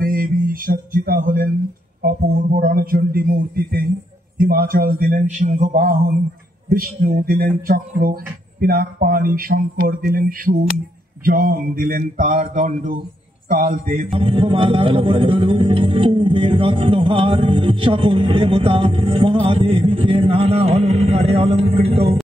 দেবী সজ্জিতা হলেন অপূর্ব রণচণ্ডী মূর্তিতে। হিমাচল দিলেন সিংহ বাহন, বিষ্ণু দিলেন চক্র, পিনাকপাণি শঙ্কর দিলেন শূল, যম দিলেন তার দণ্ড। কালদেব কুবের রত্নহার, সকল দেবতা মহাদেবীকে নানা অলঙ্কারে অলঙ্কৃত।